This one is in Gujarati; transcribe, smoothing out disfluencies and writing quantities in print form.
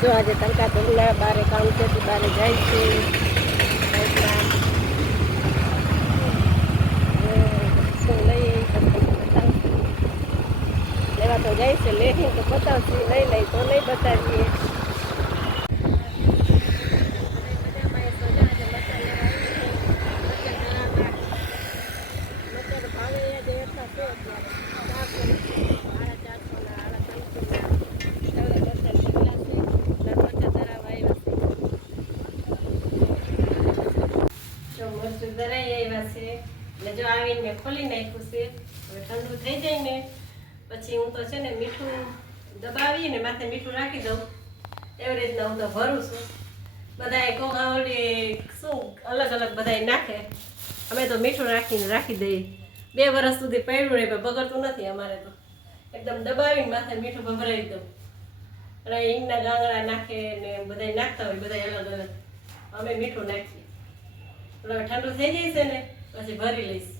જો આજે તડકા તડલા બારે કામ છે બારે જાય છે શું લઈએ લેવા તો જાય છે લેહી તો બતાવશે નહીં લઈ તો નહીં બતાવીએ એટલે જો આવીને મેં ખોલી નાખ્યું છે હવે ઠંડુ થઈ જાય ને પછી હું તો છે ને મીઠું દબાવીને માથે મીઠું રાખી દઉં એવી રીતના હું તો ભરું છું બધાએ કોહાવડી શું અલગ અલગ બધાએ નાખે અમે તો મીઠું રાખીને રાખી દઈએ 2 વર્ષ સુધી પડ્યું રહે પણ બગડતું નથી અમારે તો એકદમ દબાવીને માથે મીઠું ભભરાવી દઉં અને ઈંગના ગાંગડા નાખે ને બધાએ નાખતા હોય બધા અલગ અલગ અમે મીઠું નાખીએ એટલે ઠંડુ થઈ જાય છે ને પછી ભરી લઈશ